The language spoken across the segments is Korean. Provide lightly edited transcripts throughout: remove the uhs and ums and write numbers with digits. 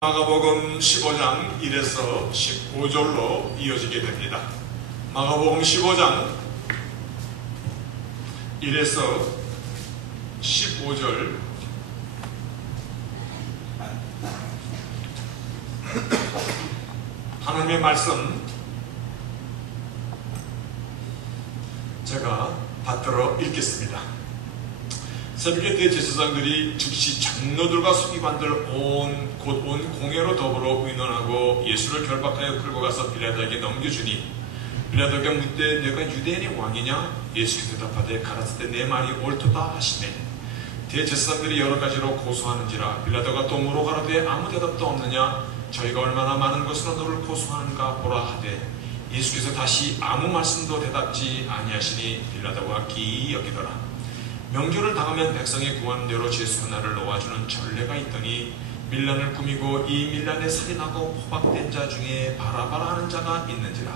마가복음 15장 1에서 15절로 이어지게 됩니다. 마가복음 15장 1에서 15절 하나님의 말씀 제가 받들어 읽겠습니다. 새벽에 대제사장들이 즉시 장로들과 서기관들 곧 온 공회로 더불어 의논하고 예수를 결박하여 끌고 가서 빌라도에게 넘겨주니 빌라도가 묻되 내가 유대인의 왕이냐? 예수께서 대답하되 가라사대 내 말이 옳도다 하시매 대제사장들이 여러 가지로 고소하는지라 빌라도가 또 물어가라되 아무 대답도 없느냐? 저희가 얼마나 많은 것으로 너를 고소하는가 보라 하되 예수께서 다시 아무 말씀도 대답지 아니하시니 빌라도가 기이 여기더라. 명절을 당하면 백성의 구원대로 죄수 하나를 놓아주는 전례가 있더니 밀란을 꾸미고 이 밀란에 살인하고 포박된 자 중에 바라바라 하는 자가 있는지라.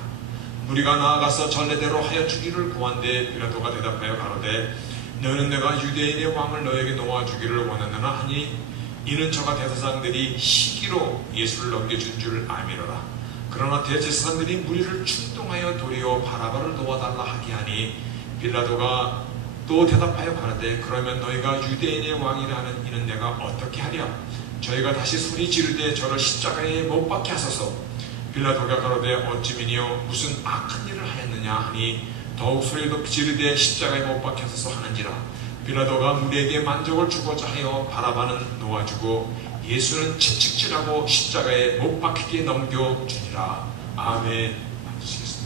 무리가 나아가서 전례대로 하여 주기를 구한데 빌라도가 대답하여 가로되 너는 내가 유대인의 왕을 너에게 놓아주기를 원하느냐 하니 이는 저가 대제사장들이 시기로 예수를 넘겨준 줄 알미러라. 그러나 대제사장들이 무리를 충동하여 도리어 바라바를 놓아달라 하게 하니 빌라도가 또 대답하여 가라되 그러면 너희가 유대인의 왕이라 하는 이는 내가 어떻게 하랴? 저희가 다시 소리 지르되 저를 십자가에 못 박게 하소서. 빌라도가 가로되 어찌미니요 무슨 악한 일을 하였느냐 하니 더욱 소리도 지르되 십자가에 못 박게 하소서 하는지라. 빌라도가 무리에게 만족을 주고자 하여 바라바는 놓아주고 예수는 채찍질하고 십자가에 못 박히게 넘겨주니라. 아멘. 앉으시겠습니다.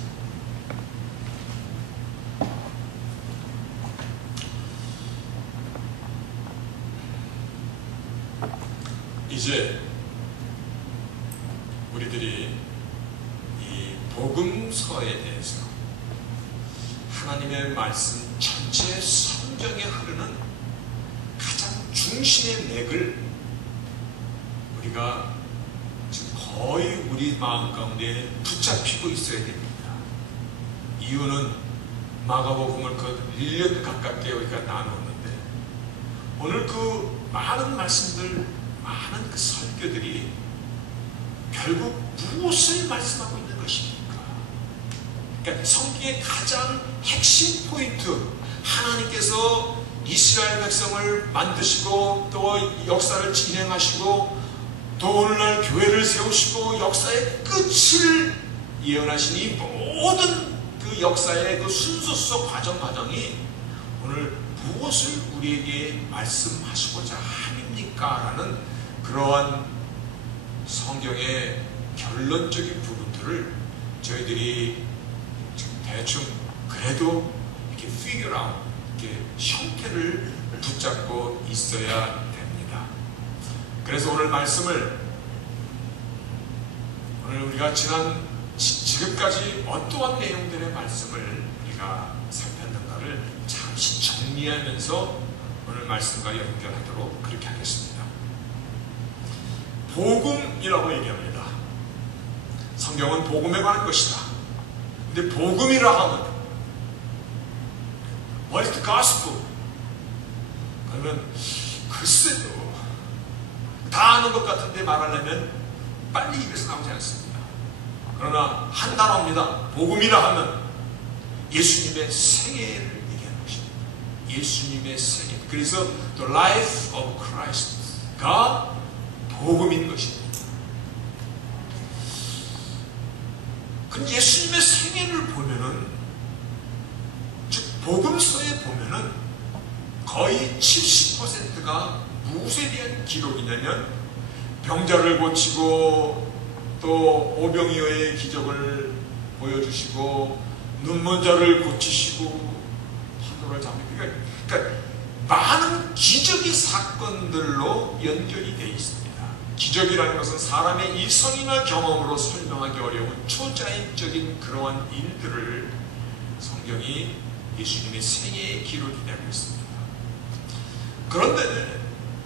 이제 우리들이 이 복음서에 대해서 하나님의 말씀 전체 성경에 흐르는 가장 중심의 맥을 우리가 지금 거의 우리 마음 가운데 붙잡히고 있어야 됩니다. 이유는 마가복음을 그 1년 가깝게 우리가 나누었는데 오늘 그 많은 말씀들 많은 그 설교들이 결국 무엇을 말씀하고 있는 것입니까? 그러니까 성경의 가장 핵심 포인트, 하나님께서 이스라엘 백성을 만드시고 또 역사를 진행하시고 또 오늘날 교회를 세우시고 역사의 끝을 예언하신 이 모든 그 역사의 그 순서 속 과정이 오늘 무엇을 우리에게 말씀하시고자 합니까? 라는 그러한 성경의 결론적인 부분들을 저희들이 지금 대충 그래도 이렇게 figure out, 이렇게 형태를 붙잡고 있어야 됩니다. 그래서 오늘 말씀을 오늘 우리가 지금까지 어떠한 내용들의 말씀을 우리가 살폈는가를 잠시 정리하면서 오늘 말씀과 연결하도록 그렇게 하겠습니다. 복음이라고 얘기합니다. 성경은 복음에 관한 것이다. 근데 복음이라 하면 What is the gospel? 그러면 글쎄도 다 아는 것 같은데 말하려면 빨리 입에서 나오지 않습니다. 그러나 한 단어입니다. 복음이라 하면 예수님의 생애를 얘기하는 것입니다. 예수님의 생애. 그래서 the life of Christ가 복음인 것입니다. 그럼 예수님의 생애를 보면은, 즉 복음서에 보면은 거의 70%가 무엇에 대한 기록이냐면 병자를 고치고 또 오병이어의 기적을 보여주시고 눈먼 자를 고치시고 파도를 잡히고, 그러니까 많은 기적의 사건들로 연결이 되어 있습니다. 기적이라는 것은 사람의 이성이나 경험으로 설명하기 어려운 초자연적인 그러한 일들을 성경이 예수님의 생애에 기록이 되고 있습니다. 그런데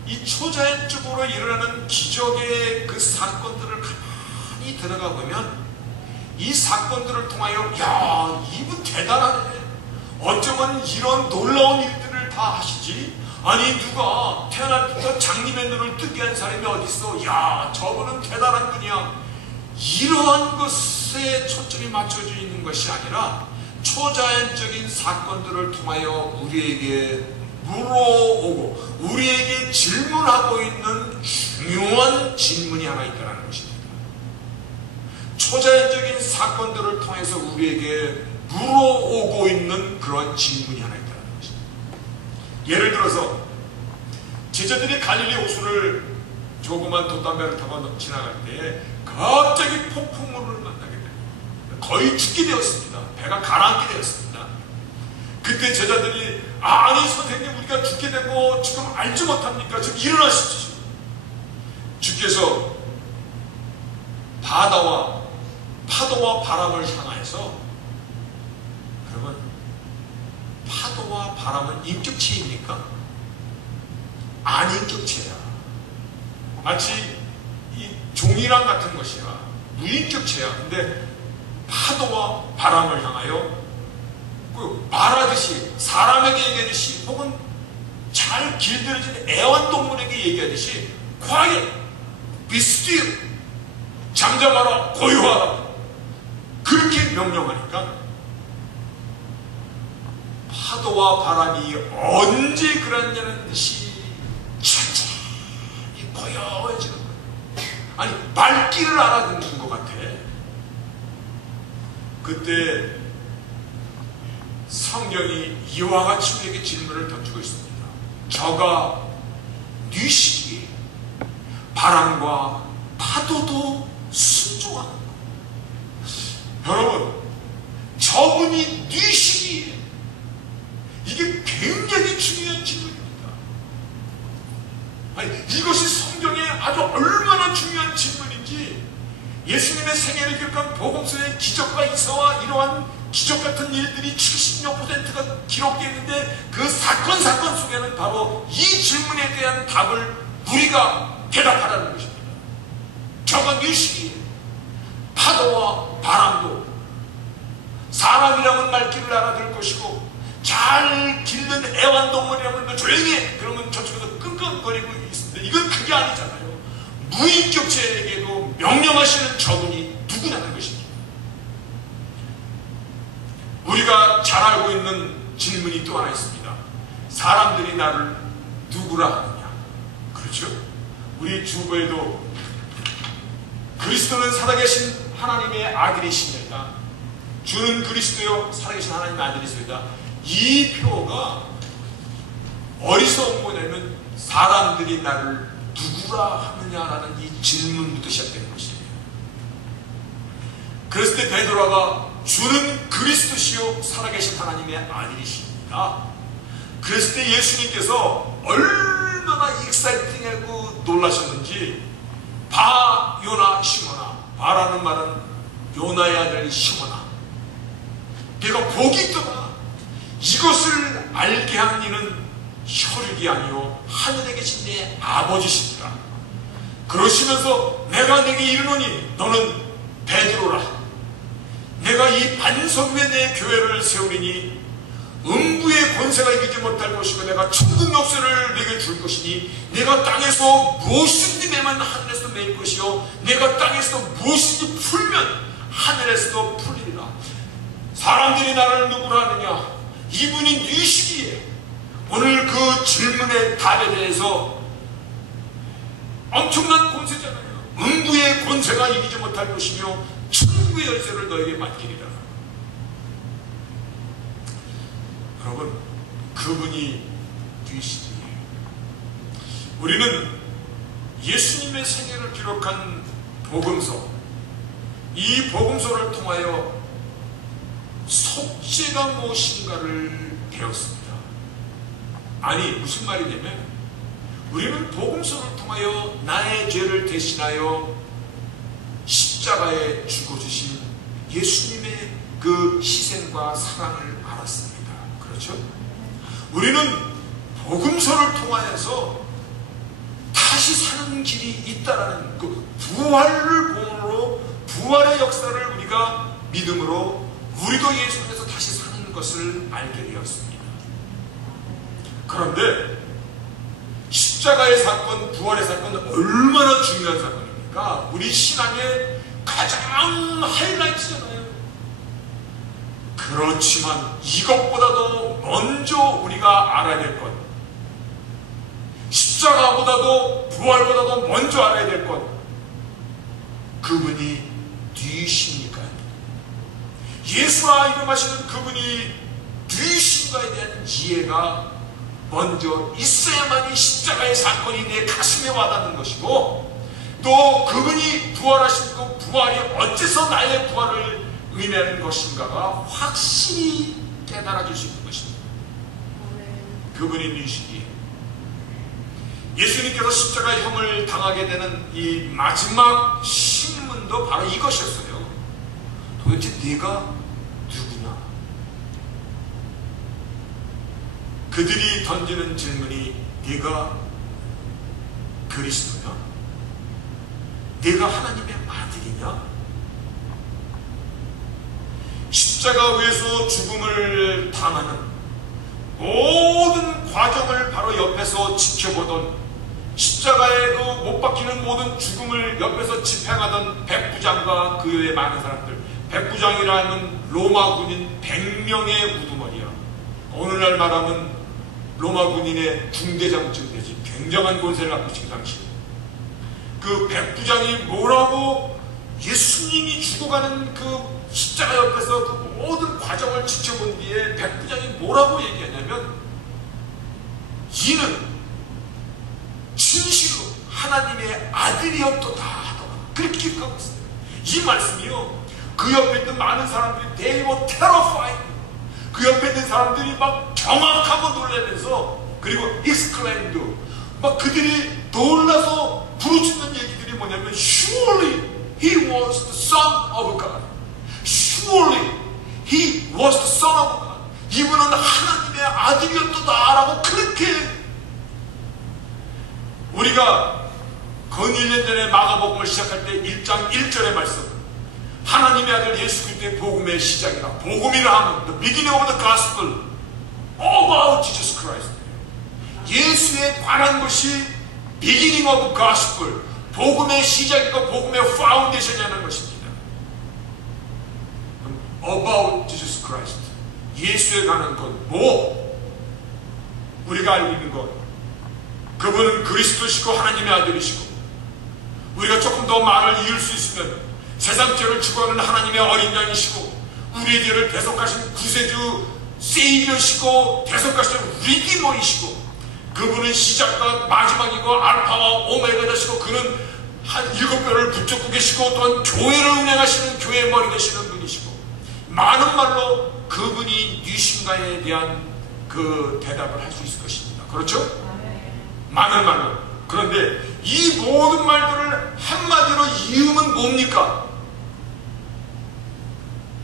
이 초자연적으로 일어나는 기적의 그 사건들을 가만히 들어가 보면 이 사건들을 통하여 야, 이분 대단하네. 어쩌면 이런 놀라운 일들을 다 하시지. 아니 누가 태어날부터 장님의 눈을 뜨게 한 사람이 어딨어? 야, 저분은 대단한 분이야. 이러한 것에 초점이 맞춰져 있는 것이 아니라 초자연적인 사건들을 통하여 우리에게 물어오고 우리에게 질문하고 있는 중요한 질문이 하나 있다는 것입니다. 초자연적인 사건들을 통해서 우리에게 물어오고 있는 그런 질문이 하나 있다는 것입니다. 예를 들어서 제자들이 갈릴리 호수를 조그만 돛담배를 타고 지나갈 때 갑자기 폭풍우를 만나게 됩니다. 거의 죽게 되었습니다. 배가 가라앉게 되었습니다. 그때 제자들이 아니 선생님, 우리가 죽게 되고 지금 알지 못합니까? 지금 일어나십시오. 주께서 바다와 파도와 바람을 향하여서, 그러면 파도와 바람은 인격체입니까? 아닌격체야. 마치 이 종이랑 같은 것이야. 무인격체야. 근데 파도와 바람을 향하여 말하듯이, 사람에게 얘기하듯이, 혹은 잘 길들여진 애완동물에게 얘기하듯이 quiet, be still, 잠잠하라, 고요하라, 그렇게 명령하니까 파도와 바람이 언제 그랬냐는 듯이 천천히 고요해지는 거예요. 아니, 말귀를 알아듣는 것 같아. 그때 성경이 이와 같이 우리에게 질문을 던지고 있습니다. 저가 뉘시기에 바람과 파도도 순종하는 것. 여러분, 저분이 뉘시기에, 이게 굉장히 중요한 질문입니다. 아니, 이것이 성경에 아주 얼마나 중요한 질문인지 예수님의 생애를 기록한 복음서의 기적과 이사와 이러한 기적 같은 일들이 76%가 기록되어 있는데, 그 사건 속에는 바로 이 질문에 대한 답을 우리가 대답하라는 것입니다. 저가 뉘시기에 파도와 바람도 사람이라면 말귀를 알아들 것이고, 잘 기르는 애완동물이라면 조용히 해, 그러면 저쪽에서 끙끙거리고 있습니다. 이건 그게 아니잖아요. 무인격체에게도 명령하시는 저분이 누구냐는 것입니다. 우리가 잘 알고 있는 질문이 또 하나 있습니다. 사람들이 나를 누구라 하느냐? 그렇죠? 우리 주보에도 그리스도는 살아계신 하나님의 아들이십니다. 주는 그리스도요 살아계신 하나님의 아들이십니다. 이 표가 어디서 온 거냐면 사람들이 나를 누구라 하느냐라는 이 질문부터 시작되는 것이에요. 그랬을 때 베드로가 주는 그리스도시요 살아계신 하나님의 아들이십니다. 그랬을 때 예수님께서 얼마나 익사이팅하고 놀라셨는지, 바 요나 시몬아, 바라는 말은 요나의 아들 시몬아, 내가 복이 있더라. 이것을 알게 한 이는 혈육이 아니요 하늘에 계신 내 아버지시니라. 그러시면서 내가 내게 이르노니 너는 베드로라. 내가 이 반석 위에 내 교회를 세우리니 음부의 권세가 이기지 못할 것이고, 내가 천국 역사를 내게 줄 것이니 내가 땅에서 무엇이든지 매면 하늘에서 매일 것이요 내가 땅에서 무엇이든지 풀면 하늘에서도 풀리리라. 사람들이 나를 누구라 하느냐? 이분이 뉘시기에 오늘 그 질문의 답에 대해서 엄청난 권세잖아요. 음부의 권세가 이기지 못할 것이며 천국의 열쇠를 너에게 맡기리라. 여러분, 그분이 뉘시기에 우리는 예수님의 생애를 기록한 복음서, 이 복음서를 통하여 속죄가 무엇인가를 배웠습니다. 아니, 무슨 말이냐면 우리는 복음서를 통하여 나의 죄를 대신하여 십자가에 죽어주신 예수님의 그 희생과 사랑을 알았습니다. 그렇죠? 우리는 복음서를 통하여서 다시 사는 길이 있다라는 그 부활을 본으로, 부활의 역사를 우리가 믿음으로 우리도 예수 안에서 다시 사는 것을 알게 되었습니다. 그런데 십자가의 사건, 부활의 사건 얼마나 중요한 사건입니까? 우리 신앙의 가장 하이라이트잖아요. 그렇지만 이것보다도 먼저 우리가 알아야 될 것, 십자가보다도 부활보다도 먼저 알아야 될 것, 그분이 누이십니까? 예수라 이름하시는 그분이 누이신가에 대한 이해가 먼저 있어야만이 십자가의 사건이 내 가슴에 와닿는 것이고, 또 그분이 부활하신 그 부활이 어째서 나의 부활을 의미하는 것인가가 확실히 깨달아질 수 있는 것입니다. 그분이 누이시기에 예수님께서 십자가형을 당하게 되는 이 마지막 신문도 바로 이것이었어요. 도대체 네가 누구냐? 그들이 던지는 질문이 네가 그리스도냐? 네가 하나님의 아들이냐? 십자가 위에서 죽음을 당하는 모든 과정을 바로 옆에서 지켜보던, 십자가에 그 못 박히는 모든 죽음을 옆에서 집행하던 백부장과 그 외의 많은 사람들, 백부장이라는 로마 군인 100명의 우두머리야. 오늘날 말하면 로마 군인의 중대장쯤 되지. 굉장한 권세를 갖고 있지, 그 당시. 그 백부장이 뭐라고 예수님이 죽어가는 그 십자가 옆에서 그 모든 과정을 지켜본 뒤에 백부장이 뭐라고 얘기하냐면, 이는 진실로 하나님의 아들이었도다 하더라. 그렇게 기록하고 있어요. 이 말씀이요, 그 옆에 있는 많은 사람들이 they were terrified. 그 옆에 있는 사람들이 막 경악하고 놀라면서, 그리고 exclaimed, 막 그들이 놀라서 부르짖는 얘기들이 뭐냐면, surely he was the son of God. Surely he was the son of God. 이분은 하나님의 아들이었도다 라고 그렇게. 우리가 건 1년 전에 마가복음을 시작할 때 1장 1절의 말씀, 하나님의 아들 예수 그리스도의 복음의 시작이라. 복음이라 하면 the beginning of the gospel about Jesus Christ. 예수에 관한 것이 beginning of gospel, 복음의 시작이고 복음의 파운데이션이라는 것입니다. About Jesus Christ, 예수에 관한 것, 뭐? 우리가 알고 있는 것, 그분은 그리스도시고 하나님의 아들이시고, 우리가 조금 더 말을 이을 수 있으면 세상 죄를 추구하는 하나님의 어린 양이시고, 우리의 죄를 대속하신 구세주 세이비어시고, 대속하신 리디머이시고, 그분은 시작과 마지막이고 알파와 오메가 되시고, 그는 한 7별을 붙잡고 계시고, 또한 교회를 운행하시는 교회의 머리 되시는 분이시고, 많은 말로 그분이 누이신가에 대한 그 대답을 할 수 있을 것입니다. 그렇죠? 많은 말로. 그런데 이 모든 말들을 한마디로 이으면 뭡니까?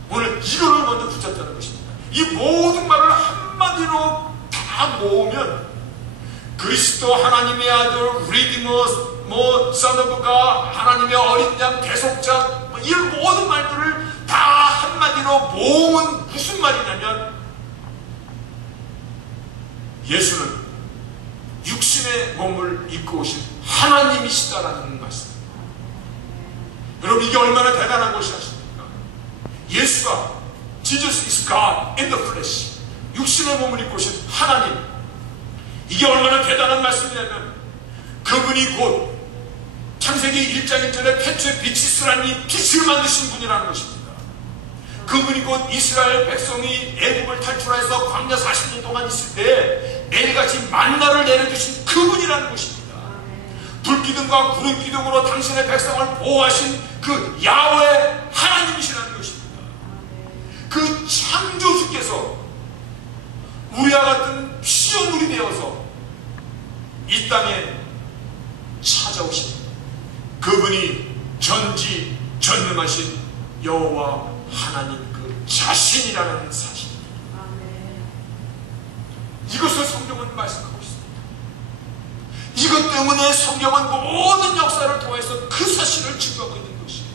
오늘 이거를 먼저 붙잡자는 것입니다. 이 모든 말을 한마디로 다 모으면 그리스도 하나님의 아들, 리디머, Son of God, 하나님의 어린 양, 대속자, 이 모든 말들을 다 한마디로 모으면 무슨 말이냐면, 예수는 육신의 몸을 입고 오신 하나님이시다라는 말씀. 여러분, 이게 얼마나 대단한 것이 아십니까? 예수가 Jesus is God in the flesh, 육신의 몸을 입고 오신 하나님. 이게 얼마나 대단한 말씀이냐면, 그분이 곧 창세기 1장 1절에 태초에 빛이 있으라니 빛을 만드신 분이라는 것입니다. 그분이 곧 이스라엘 백성이 애굽을 탈출해서 광야 40년 동안 있을 때 매일같이 만나를 내려주신 그분이라는 것입니다. 불기둥과 구름기둥으로 당신의 백성을 보호하신 그 야훼 하나님이시라는 것입니다. 그 창조주께서 우리와 같은 피조물이 되어서 이 땅에 찾아오신 그분이 전지전능하신 여호와 하나님 그 자신이라는 사실입니다. 이것을 성경은 말씀하고 있습니다. 이것 때문에 성경은 모든 역사를 통해서 그 사실을 증거하고 있는 것이에요.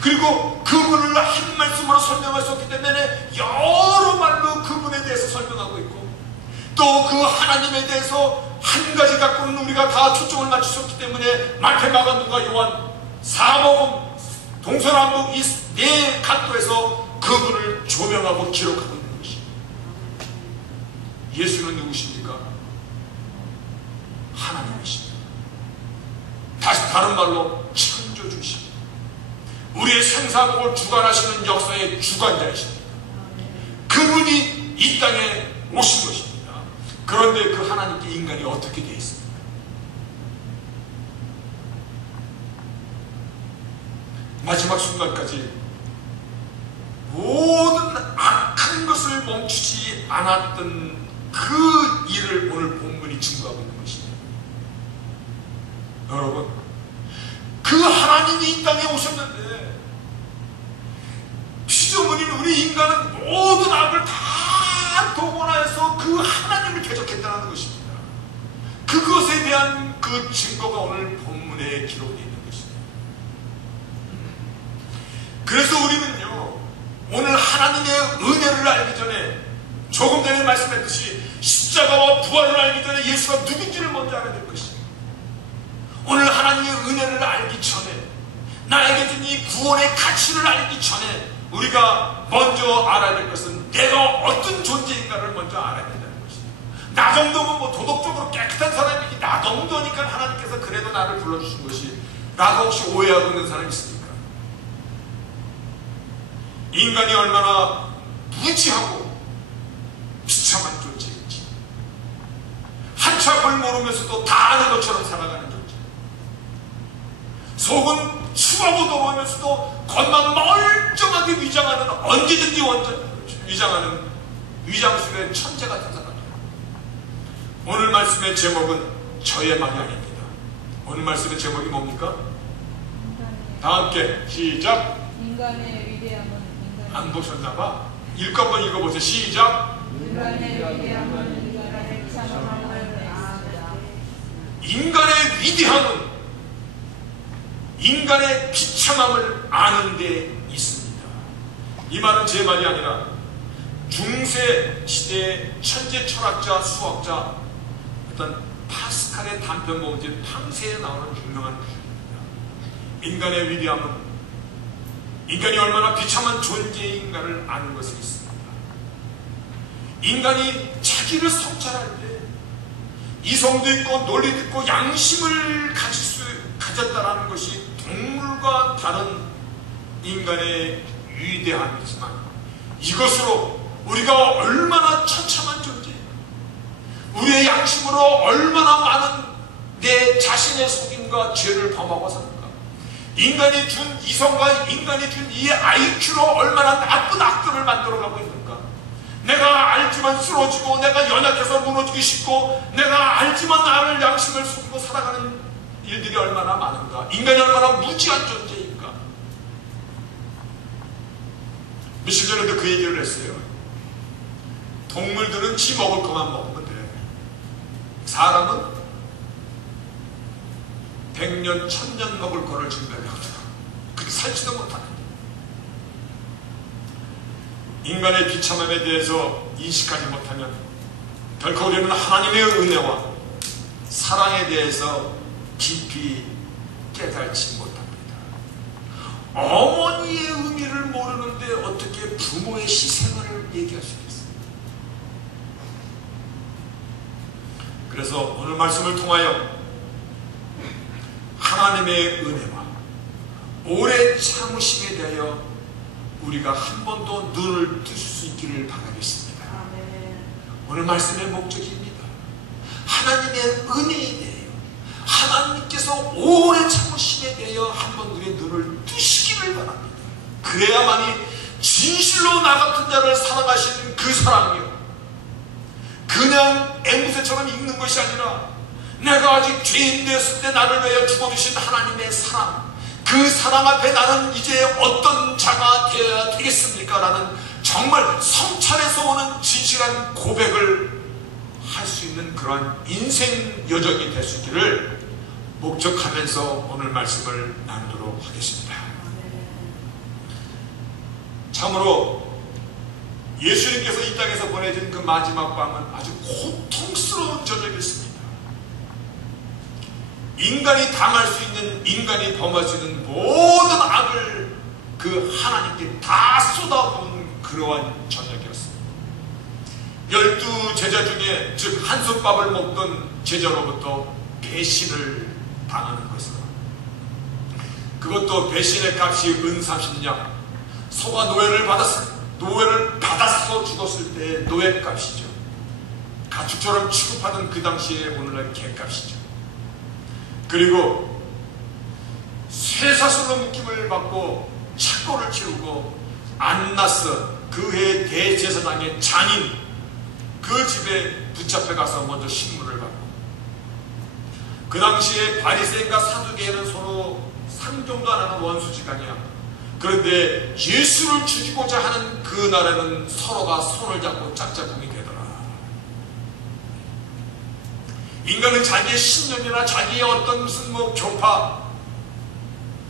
그리고 그분을 한 말씀으로 설명할 수 없기 때문에 여러 말로 그분에 대해서 설명하고 있고, 또 그 하나님에 대해서 한 가지 갖고는 우리가 다 초점을 맞추셨기 때문에 마태, 마가, 누가, 요한, 사복음, 동서남북 이 네 각도에서 그분을 조명하고 기록하고 있는 것입니다. 예수는 누구십니까? 하나님이십니다. 다른 말로 창조주십니다. 우리의 생사복을 주관하시는 역사의 주관자이십니다. 그분이 이 땅에 오신 것입니다. 그런데 그 하나님께 인간이 어떻게 되어 있습니까? 마지막 순간까지 모든 악한 것을 멈추지 않았던 그 일을 오늘 본문이 증거하고 있는 것입니다. 여러분, 그 하나님이 이 땅에 오셨는데 피조물인 우리 인간은 모든 악을 다 동원하여서 그 하나님을 대적했다는 것입니다. 그것에 대한 그 증거가 오늘 본문에 기록되어 있는 것입니다. 그래서 우리는요, 오늘 하나님의 은혜를 알기 전에, 조금 전에 말씀했듯이 십자가와 부활을 알기 전에 예수가 누군지를 먼저 알아야 될 것입니다. 오늘 하나님의 은혜를 알기 전에, 나에게 준 이 구원의 가치를 알기 전에 우리가 먼저 알아야 될 것은 내가 어떤 존재인가를 먼저 알아야 된다는 것입니다. 나 정도면 뭐 도덕적으로 깨끗한 사람이니 나 정도니까 하나님께서 그래도 나를 불러주신 것이, 라고 혹시 오해하고 있는 사람이 있습니까? 인간이 얼마나 무지하고 비참한 존재인지, 한참을 모르면서도 다 아는 것처럼 살아가는 존재, 속은 추하고 더러우면서도 겉만 멀쩡하게 위장하는, 언제든지 위장하는 위장술의 천재 같은 사람입니다. 오늘 말씀의 제목은 저의 말이 아닙니다. 오늘 말씀의 제목이 뭡니까? 다 함께 시작. 인간의 위대함은 안 보셨나봐? 읽고 한번 읽어보세요. 시작. 인간의 위대함은 인간의 비참함을 인간의 위대함은 인간의 비참함을 아는 데 있습니다. 이 말은 제 말이 아니라 중세 시대의 천재 철학자, 수학자, 어떤 파스칼의 단편모음집 탕세에 나오는 유명한 분입니다. 인간의 위대함은 인간이 얼마나 비참한 존재인가를 아는 것이 있습니다. 인간이 자기를 성찰할 때 이성도 있고 논리도 있고 양심을 가졌다라는 것이 동물과 다른 인간의 위대함이지만, 이것으로 우리가 얼마나 처참한 존재, 우리의 양심으로 얼마나 많은 내 자신의 속임과 죄를 범하고 사는가, 인간이 준 이성과 인간이 준 이 IQ로 얼마나 나쁜 악들을 만들어가고 있는가, 내가 알지만 쓰러지고, 내가 연약해서 무너지기 쉽고, 내가 알지만 나를 양심을 속이고 살아가는 일들이 얼마나 많은가, 인간이 얼마나 무지한 존재인가. 며칠 전에도 그 얘기를 했어요. 동물들은 지 먹을 것만 먹으면 돼. 사람은 100년, 1000년 먹을 거를 준비하거든. 그렇게 살지도 못하는. 인간의 비참함에 대해서 인식하지 못하면 결코 우리는 하나님의 은혜와 사랑에 대해서 깊이 깨달지 못합니다. 어머니의 의미를 모르는데 어떻게 부모의 희생을 얘기할 수 있겠어요? 그래서 오늘 말씀을 통하여 하나님의 은혜와 오래 참으심에 대하여 우리가 한 번 더 눈을 뜨실 수 있기를 바라겠습니다. 오늘 말씀의 목적입니다. 하나님의 은혜에 대하여, 하나님께서 오래 참으심에 대하여 한 번 우리의 눈을 뜨시기를 바랍니다. 그래야만이 진실로 나 같은 자를 사랑하시는 그 사랑이요, 그냥 앵무새처럼 읽는 것이 아니라 내가 아직 죄인 되었을 때 나를 위하여 죽어주신 하나님의 사랑, 그 사랑 앞에 나는 이제 어떤 자가 되어야 되겠습니까? 라는 정말 성찰에서 오는 진실한 고백을 할 수 있는 그러한 인생 여정이 될 수 있기를 목적하면서 오늘 말씀을 나누도록 하겠습니다. 참으로 예수님께서 이 땅에서 보내준 그 마지막 밤은 아주 고통스러운 저녁이었습니다. 인간이 당할 수 있는, 인간이 범할 수 있는 모든 악을 그 하나님께 다 쏟아부은 그러한 저녁이었습니다. 12 제자 중에, 즉 한솥밥을 먹던 제자로부터 배신을 당하는 것으로, 그것도 배신의 값이 은 30냥, 소가 노예를 받았어 죽었을 때 노예값이죠. 가축처럼 취급하던 그 당시에 오늘날 개값이죠. 그리고 쇠사슬로 묶임을 받고 착고를 치르고 안나스 그 해 대제사장의 장인, 그 집에 붙잡혀 가서 먼저 신문을 받고, 그 당시에 바리새인과 사두개인은 서로 상종도 안 하는 원수지간이야. 그런데 예수를 죽이고자 하는 그 날에는 서로가 손을 잡고 짝짝꿍이 되더라. 인간은 자기의 신념이나 자기의 어떤 무슨 교파,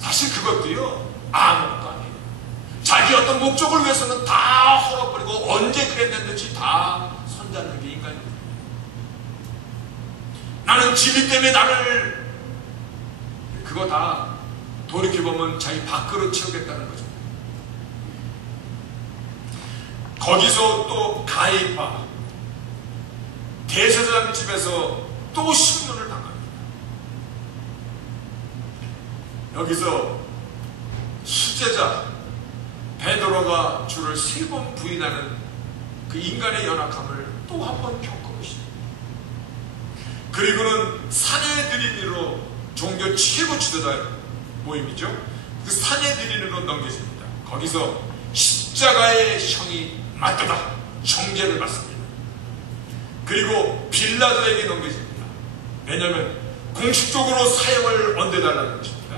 사실 그것도요 아무것도 아니에요. 자기 어떤 목적을 위해서는 다 헐어버리고 언제 그랬는지 다 손잡는 게 인간입니다. 나는 진리 때문에 나를, 그거 다 돌이켜보면 자기 밥그릇 채우겠다는 거죠. 거기서 또 가이파 대제사장 집에서 또 신문을 당합니다. 여기서 수제자 베드로가 주를 3번 부인하는 그 인간의 연약함을 또 한 번 겪어보십니다. 그리고는 사내들인으로 종교 최고 지도자 모임이죠. 그 사내들인으로 넘겨집니다. 거기서 십자가의 형이 맞도다 정죄를 받습니다. 그리고 빌라도에게 넘겨집니다. 왜냐하면 공식적으로 사형을 언대달라는 것입니다.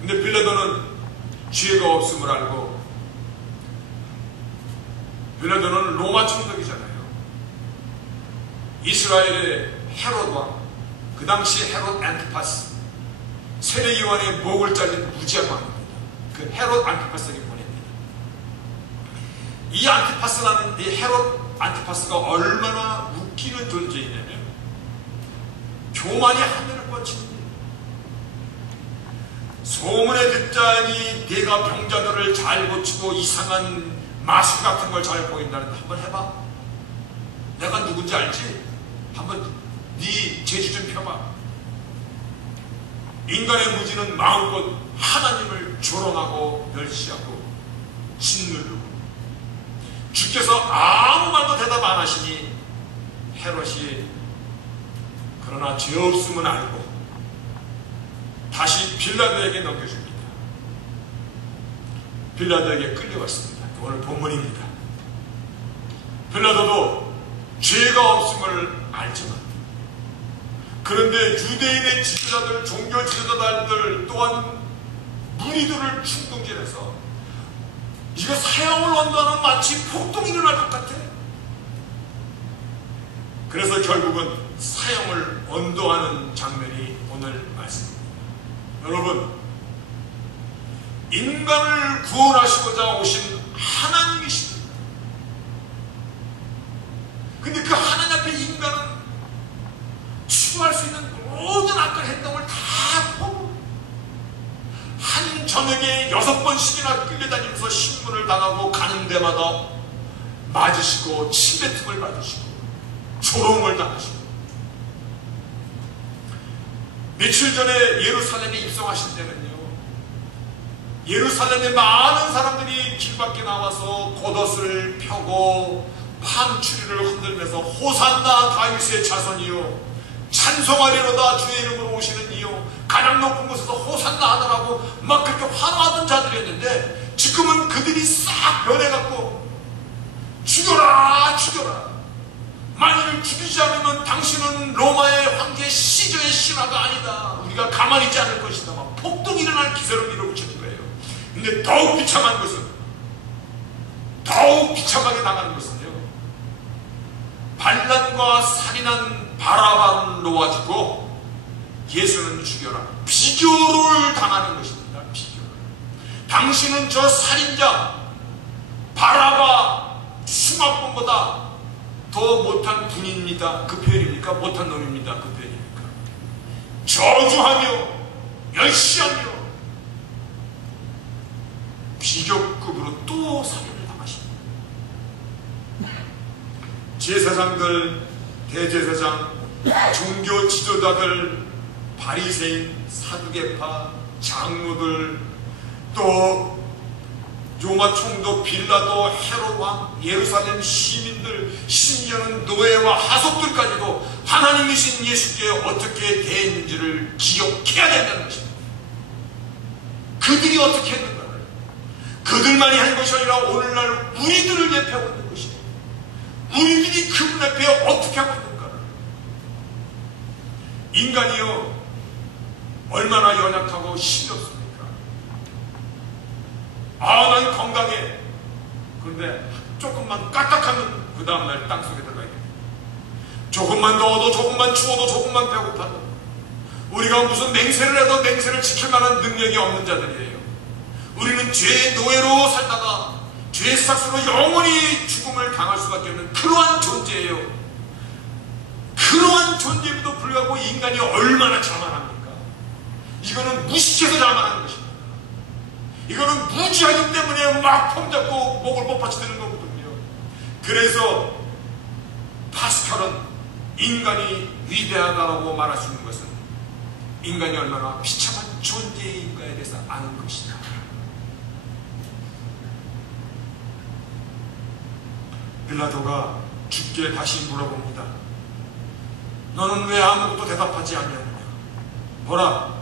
근데 빌라도는 죄가 없음을 알고, 빌라도는 로마 총독이잖아요. 이스라엘의 헤롯 왕, 그 당시 헤롯 안티파스, 세례요한의 목을 잘린 무지한 왕입니다. 그 헤롯 안티파스에게 보냅니다. 이 안티파스라는, 이 헤롯 안티파스가 얼마나 웃기는 존재이냐면 교만이 하늘을 뻗칩니다. 소문에 듣자니 네가 병자들을 잘 고치고 이상한 마술 같은 걸 잘 보인다는데 한번 해봐. 내가 누군지 알지? 한번 네 재주 좀 펴봐. 인간의 무지는 마음껏 하나님을 조롱하고 멸시하고 짓누르고, 주께서 아무 말도 대답 안 하시니 헤롯이 그러나 죄 없음은 알고 다시 빌라도에게 넘겨줍니다. 빌라도에게 끌려왔습니다. 오늘 본문입니다. 빌라도도 죄가 없음을 알지만, 그런데 유대인의 지도자들, 종교 지도자들 또한 무리들을 충동질해서 이거 사형을 언도하는 마치 폭동이 일어날 것 같아. 그래서 결국은 사형을 언도하는 장면이 오늘 말씀입니다. 여러분, 인간을 구원하시고자 오신 하나님이십니다. 근데 그 하나님 앞에 인간은 추구할 수 있는 모든 악한 행동을 다 포고, 한 저녁에 6번씩이나 끌려다니면서 신문을 당하고 가는 데마다 맞으시고 침뱉음을 받으시고 조롱을 당하시고, 며칠 전에 예루살렘에 입성하신 때는요, 예루살렘에 많은 사람들이 길 밖에 나와서 겉옷을 펴고 판추리를 흔들면서 호산나 다윗의 자손이요, 찬송하리로다 주의 이름으로 오시는 이요, 가장 높은 곳에서 호산나 하더라고 막 그렇게 환호하던 자들이었는데, 지금은 그들이 싹 변해갖고 죽여라 죽여라, 만일 죽이지 않으면 당신은 로마의 황제 시저의 신하가 아니다, 우리가 가만히 있지 않을 것이다, 막 폭동이 일어날 기세로 밀어붙이는 거예요. 근데 더욱 비참한 것은, 더욱 비참하게 당하는 것은요, 반란과 살인한 바라바를 놓아주고 예수는 죽여라, 비교를 당하는 것입니다. 비교. 당신은 저 살인자 바라바 숭악범보다 더 못한 분입니다. 그 표현입니까? 못한 놈입니다. 그 표현입니까? 저주하며 멸시하며 비교급으로 또 살인을 당하십니다. 제사장들, 대제사장, 종교 지도자들, 바리새인, 사두개파, 장로들, 또 로마 총독 빌라도, 헤롯 왕, 예루살렘 시민들, 심지어는 노예와 하속들까지도 하나님이신 예수께 어떻게 대했는지를 기억해야 된다는 것입니다. 그들이 어떻게 했는가를, 그들만이 한 것이 아니라 오늘날 우리들을 예표하고 있는 것입니다. 우리들이 그분 앞에 어떻게 하고 있는가를. 인간이요, 얼마나 연약하고 힘이 없습니까? 아, 난 건강해. 그런데 조금만 까딱하면 그 다음날 땅속에 들어가야 돼. 조금만 더워도, 조금만 추워도, 조금만 배고파도, 우리가 무슨 맹세를 해도 맹세를 지킬 만한 능력이 없는 자들이에요. 우리는 죄의 노예로 살다가 죄의 삭스로 영원히 죽음을 당할 수밖에 없는 그러한 존재예요. 그러한 존재임에도 불구하고 인간이 얼마나 자만합니까? 이거는 무식해서 자만하는 것입니다. 이거는 무지하기 때문에 막 폼잡고 목을 뻣뻣이 드는 거거든요. 그래서 파스칼은 인간이 위대하다고 말할 수 있는 것은 인간이 얼마나 비참한 존재인가에 대해서 아는 것이다. 빌라도가 주께 다시 물어봅니다. 너는 왜 아무것도 대답하지 않냐느냐? 보라,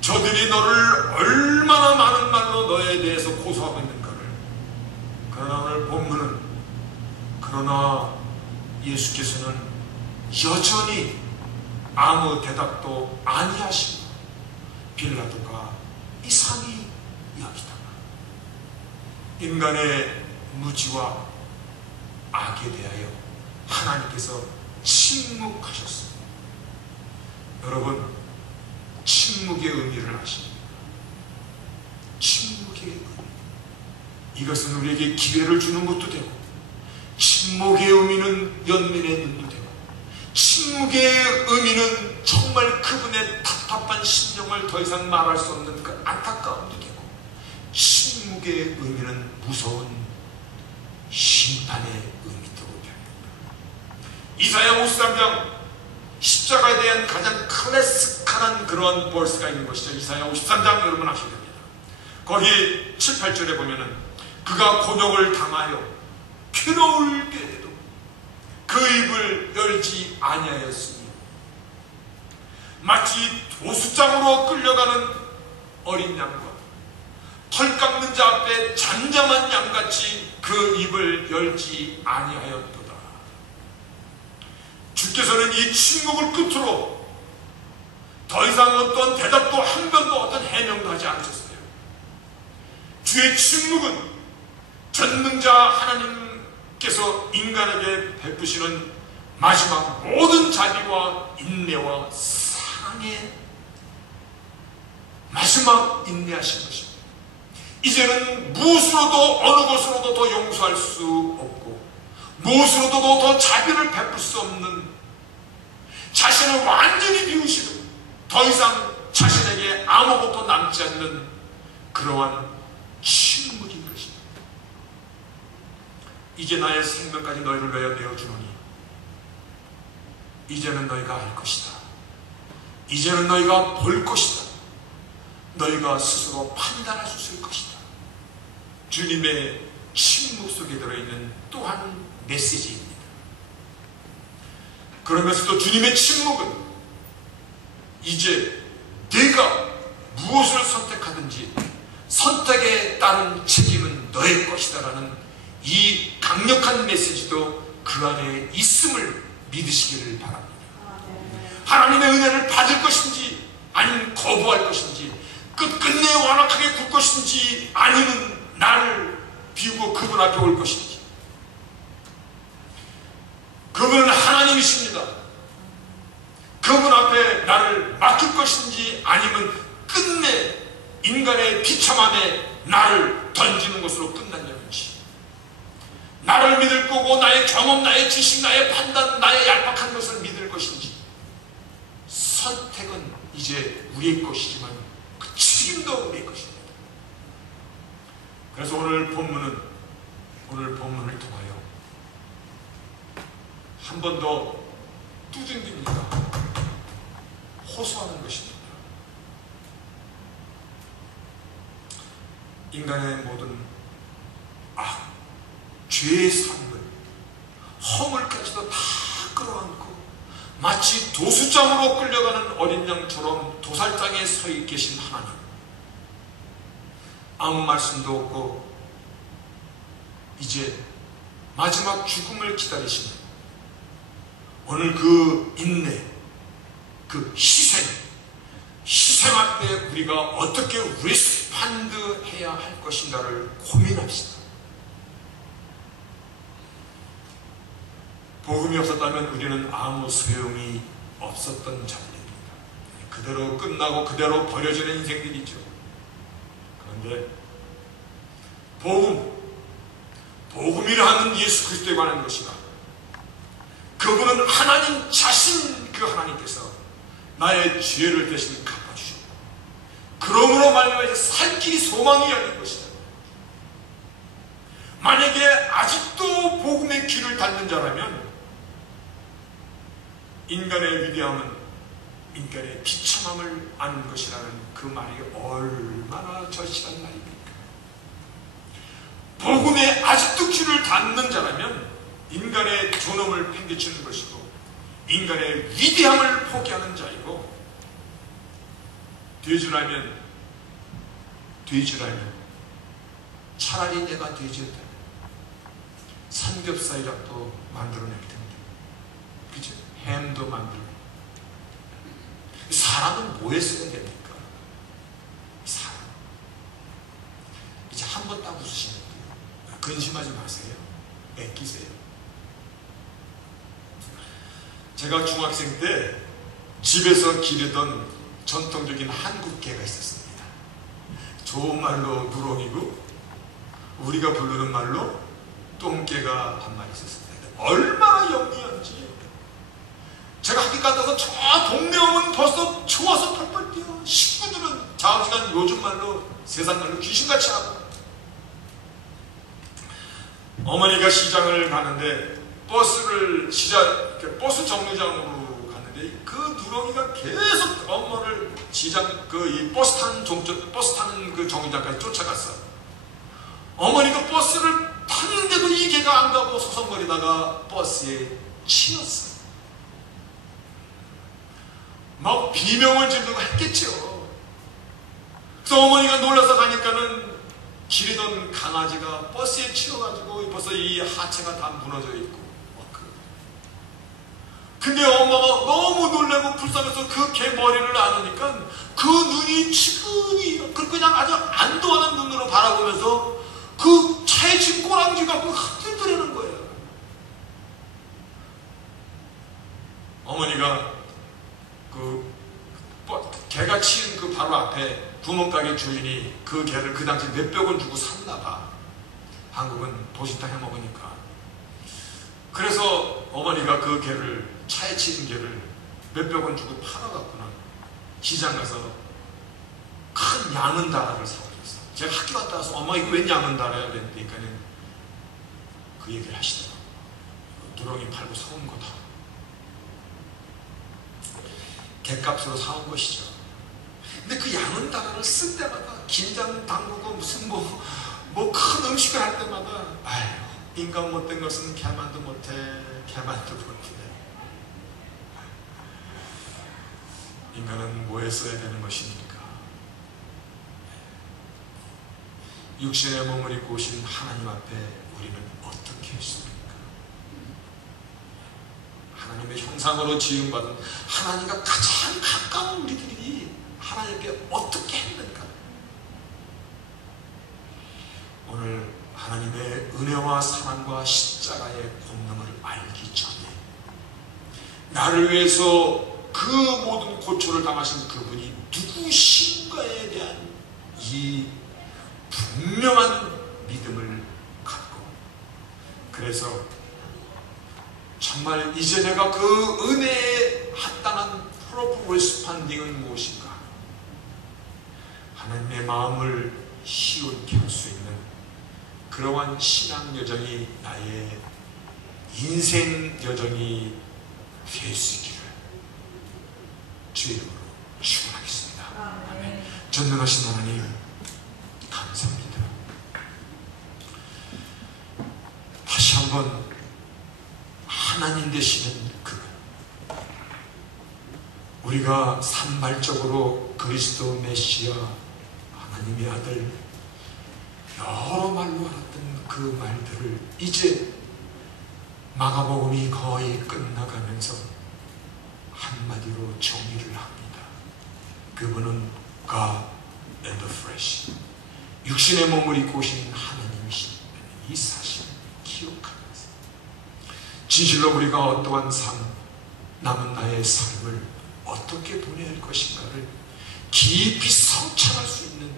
저들이 너를 얼마나 많은 말로 너에 대해서 고소하고 있는가를. 그러나 오늘 본문은, 그러나 예수께서는 여전히 아무 대답도 아니하시고 빌라도가 이상히 여기다가 인간의 무지와 악에 대하여 하나님께서 침묵하셨습니다. 여러분, 침묵의 의미를 아십니까? 침묵의 의미. 이것은 우리에게 기회를 주는 것도 되고, 침묵의 의미는 연민의 눈도 되고, 침묵의 의미는 정말 그분의 답답한 심정을 더 이상 말할 수 없는 그 안타까움도 되고, 침묵의 의미는 무서운 심판의 의미도 됩니다. 이사야 53장 십자가에 대한 가장 클래식한 그런 벌스가 있는 것이죠. 이사야 53장 여러분 아셔야 됩니다. 거기 7, 8절에 보면은 그가 곤욕을 당하여 괴로울 때에도 그 입을 열지 아니하였으니 마치 도수장으로 끌려가는 어린 양과 털 깎는 자 앞에 잠잠한 양같이 그 입을 열지 아니하였도다. 주께서는 이 침묵을 끝으로 더 이상 어떤 대답도 한 번도 어떤 해명도 하지 않으셨어요. 주의 침묵은 전능자 하나님께서 인간에게 베푸시는 마지막 모든 자비와 인내와 사랑의 마지막 인내하신 것입니다. 이제는 무엇으로도 어느 것으로도 더 용서할 수 없고 무엇으로도 더 자비를 베풀 수 없는, 자신을 완전히 비우시는, 더 이상 자신에게 아무것도 남지 않는 그러한 침묵인 것입니다. 이제 나의 생명까지 너희를 위하여 내어주노니 이제는 너희가 알 것이다. 이제는 너희가 볼 것이다. 너희가 스스로 판단할 수 있을 것이다. 주님의 침묵 속에 들어있는 또한 메시지입니다. 그러면서도 주님의 침묵은 이제 내가 무엇을 선택하든지 선택에 따른 책임은 너의 것이다 라는 이 강력한 메시지도 그 안에 있음을 믿으시기를 바랍니다. 하나님의 은혜를 받을 것인지 아니면 거부할 것인지, 끝끝내 완악하게 굴 것인지 아니면 나를 비우고 그분 앞에 올 것인지. 그분은 하나님이십니다. 그분 앞에 나를 맡길 것인지 아니면 끝내 인간의 비참함에 나를 던지는 것으로 끝났냐는지, 나를 믿을 거고 나의 경험, 나의 지식, 나의 판단, 나의 얄팍한 것을 믿을 것인지 선택은 이제 우리의 것이지만 그 책임도 우리의 것입니다. 그래서 오늘 본문을 통하여 한 번 더 두둥깁니다. 호소하는 것입니다. 인간의 모든 죄의 삶을, 허물까지도 다 끌어안고 마치 도수장으로 끌려가는 어린 양처럼 도살장에 서 계신 하나님, 아무 말씀도 없고 이제 마지막 죽음을 기다리시는 오늘 그 인내, 그 희생 앞에 우리가 어떻게 리스판드 해야 할 것인가를 고민합시다. 복음이 없었다면 우리는 아무 소용이 없었던 자들입니다. 그대로 끝나고 그대로 버려지는 인생들이죠. 그런데 복음이라 하는 예수 그리스도에 관한 것이다. 그분은 하나님 자신, 그 하나님께서 나의 죄를 대신 갚아주셨고, 그러므로 말미암아 이제 살 길이 소망이 열린 것이다. 만약에 아직도 복음의 귀를 닫는 자라면 인간의 위대함은 인간의 비참함을 아는 것이라는 그 말이 얼마나 절실한 말입니까? 복음에 아직도 귀를 닫는 자라면 인간의 존엄을 팽개치는 것이고 인간의 위대함을 포기하는 자이고, 돼지라면 차라리 내가 돼지였다면 삼겹살이라도 만들어낼 텐데, 그죠? 햄도 만들고. 사람은 뭐에 써야 됩니까? 사람. 이제 한 번 딱 웃으시는데 근심하지 마세요. 애끼세요. 제가 중학생 때 집에서 기르던 전통적인 한국 개가 있었습니다. 좋은 말로 누렁이고 우리가 부르는 말로 똥개가 한 마리 있었습니다. 얼마나 영리한지. 제가 학교 갔다 와서 저 동네 오면 벌써 좋아서 펄펄 뛰어. 식구들은 자우지간 요즘 말로, 세상 말로 귀신같이 하고. 어머니가 시장을 가는데 버스 정류장으로 갔는데 그 누렁이가 계속 엄마를 버스 타는 그 정류장까지 쫓아갔어. 어머니가 버스를 탔는데도 이 개가 안 가고 서성거리다가 버스에 치였어. 막 비명을 지르고 했겠죠. 그래서 어머니가 놀라서 가니까는 기르던 강아지가 버스에 치여가지고 벌써 이 하체가 다 무너져 있고. 근데 엄마가 너무 놀라고 불쌍해서 그 개 머리를 안으니까 그 눈이 치근히 그냥 아주 안도하는 눈으로 바라보면서 그 차에 진 꼬랑지 갖고 흔들더라는 거예요. 어머니가 개가 치인 그 바로 앞에 구멍가게 주인이 그 개를 그 당시 몇백 원 주고 샀나봐. 한국은 보신탕 해먹으니까. 그래서 어머니가 그 개를, 차에 치인 개를 몇백 원 주고 팔아갖고는 시장 가서 큰 양은다라를 사오셨어. 제가 학교 갔다 와서 엄마 이거 웬 양은다라야 그랬으니까 그 얘기를 하시더라고. 누렁이 팔고 사온 거다. 개값으로 사온 것이죠. 근데 그 양은다라를 쓸 때마다 김장 담그고 무슨 큰 음식을 할 때마다 아유, 인간 못된 것은 개만도 못해, 개만도 못해. 인간은 뭐에 써야 되는 것입니까? 육신의 몸을 입고 오신 하나님 앞에 우리는 어떻게 했습니까? 하나님의 형상으로 지음받은 하나님과 가장 가까운 우리들이 하나님께 어떻게 했는가? 오늘 하나님의 은혜와 사랑과 십자가의 권능을 알기 전에 나를 위해서 그 모든 고초를 당하신 그분이 누구신가에 대한 이 분명한 믿음을 갖고, 그래서 정말 이제 내가 그 은혜에 합당한 of responding은 무엇인가? 하나님의 마음을 시원케 할 수 있는 그러한 신앙 여정이 나의 인생 여정이 될 수 있기를 주의 이름으로 축원하겠습니다. 아멘. 전능하신 하나님 감사합니다. 다시 한번 하나님 되시는 그분, 우리가 산발적으로 그리스도 메시아 하나님의 아들 여러 말로 알았던 그 말들을 이제 마가복음이 거의 끝나가면서 한마디로 정의를 합니다. 그분은 God and the flesh, 육신의 몸을 입고 오신 하나님이신 이 사실을 기억하면서 진실로 우리가 어떠한 삶, 남은 나의 삶을 어떻게 보내야 할 것인가를 깊이 성찰할 수 있는,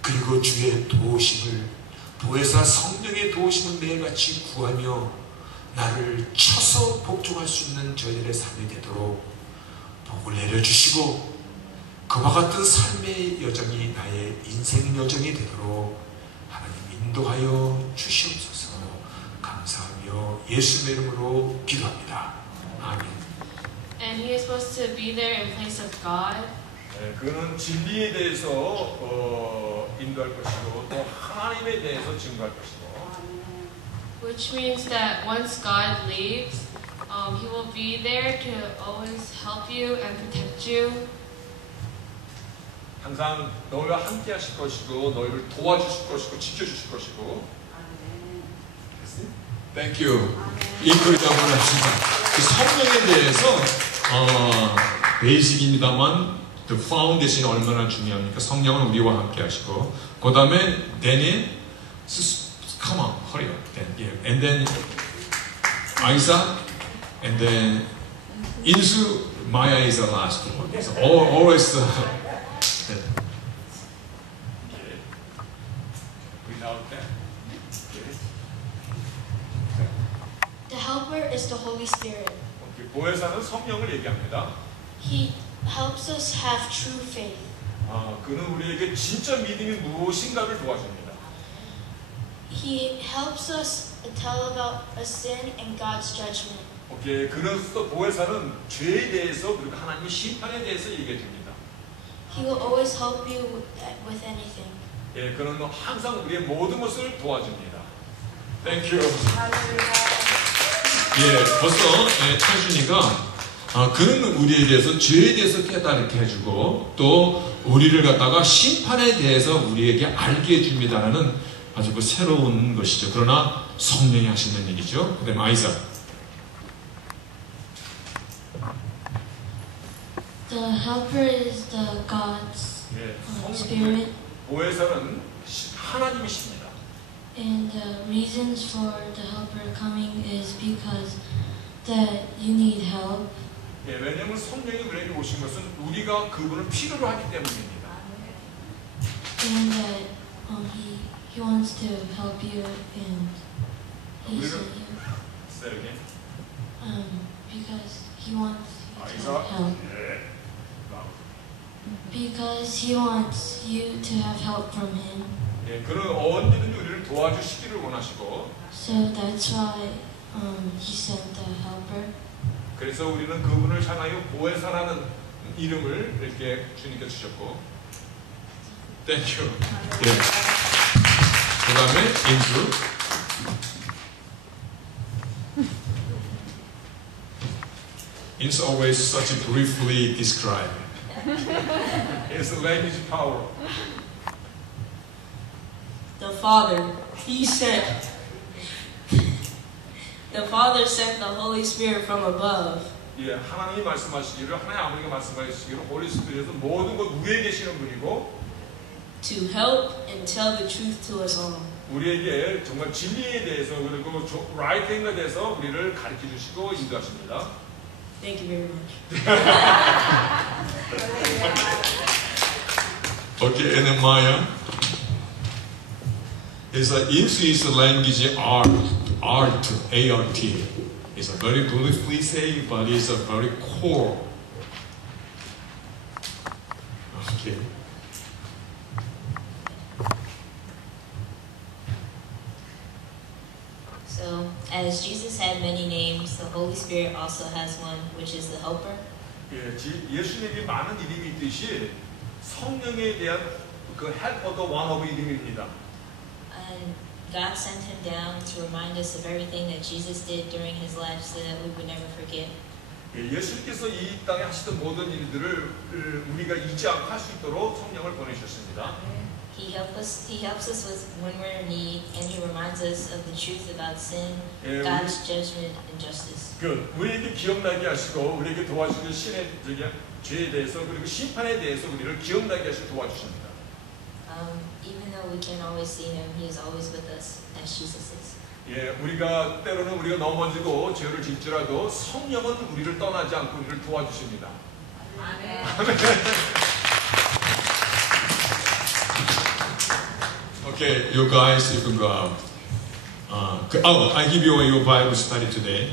그리고 주의 도우심을, 보혜사 성령의 도우심을 매일같이 구하며 나를 쳐서 복종할 수 있는 저희들의 삶이 되도록 복을 내려주시고, 그와 같은 삶의 여정이 나의 인생 여정이 되도록 하나님 인도하여 주시옵소서. 감사하며 예수의 이름으로 기도합니다. 아멘. And he is supposed to be there in place of God. 네, 그는 진리에 대해서 인도할 것이고 또 하나님에 대해서 증거할 것이고, Which means that once God leaves, he will be there to always help you and protect you. 항상 너희와 함께 하실 것이고 너희를 도와주실 것이고 지켜주실 것이고. Thank you. 인크리드 한번 합시다. 그 성령에 대해서 베이직입니다만 the foundation 얼마나 중요합니까? 성령은 우리와 함께 하시고, 그 다음에 then come on, hurry up. Then, yeah. And then Isaac, and then Insu, Maya is the last one. So always without that. The helper is the Holy Spirit. 보혜사는 성령을 얘기합니다. He helps us have true faith. 그는 우리에게 진짜 믿음이 무엇인가를 도와줍니다. He helps us tell about a sin and God's judgment. 오케이, 그래서 보혜사는 죄에 대해서 그리고 하나님의 심판에 대해서 얘기해 줍니다. He will always help you with anything. 예, 그는 항상 우리의 모든 것을 도와줍니다. Thank you. 예, 벌써 태준이가 그는 우리에 대해서 죄에 대해서 깨닫게 해주고 또 우리를 갖다가 심판에 대해서 우리에게 알게 해줍니다라는 아주 그 새로운 것이죠. 그러나 성령이 하시는 얘기죠. 그 다음에 아이작. The helper is the God's Spirit. 보혜사는 하나님이십니다. And the reasons for the helper coming is because that you need help. 예, 왜냐하면 성령이 우리에게 오신 것은 우리가 그분을 필요로 하기 때문입니다. And that he wants to help you and he sent you. Say it again. Because he wants you to Isaac. help. 예. Because he wants you to have help from him. 예, 그는 언제든지 우리를 도와주시기를 원하시고. So that's why he sent the helper. 그래서 우리는 그분을 향하여 보혜사라는 이름을 이렇게 주님께 주셨고. Thank you. 예. 그 다음에 인수. It's always such a briefly described. It's a language power. The Father, He sent. The Father sent the Holy Spirit from above. 예, 하나님이 말씀하시기를, 하나님 아버지가 말씀하시기를, 홀리 스피릿은 모든 것 위에 계시는 분이고, To help and tell the truth to us all. 우리에게 정말 진리에 대해서 그리고 라이팅에 대해서 우리를 가르쳐 주시고 인도하십니다. Thank you very much. Okay, and then Maya is is a language art, A-R-T. It's a very briefly say, but it's a very core 오케이. So, as Jesus had many names, the Holy Spirit also has one, which is the Helper. 예, 예수님이 많은 이름이 있듯이 성령에 대한 그 헬퍼도 one of 이름입니다. And God sent him down to remind us of everything that Jesus did during his life so that we would never forget. 예, 예수님께서 이 땅에 하시던 모든 일들을 우리가 잊지 않고 할 수 있도록 성령을 보내셨습니다. He helps us with when we're in need, and he reminds us of the truth about sin, 예, God's judgment, and justice. 우리에게 기억나게 하시고 우리에게 도와주시는 신의 죄에 대해서 그리고 심판에 대해서 우리를 기억나게 하시고 도와주십니다. Even though we can't always see him, he is always with us, as Jesus is. 예, 우리가 때로는 우리가 넘어지고 죄를 짓더라도 성령은 우리를 떠나지 않고 우리를 도와주십니다. 아멘. Okay, you guys, you can go out. I give you your Bible study today.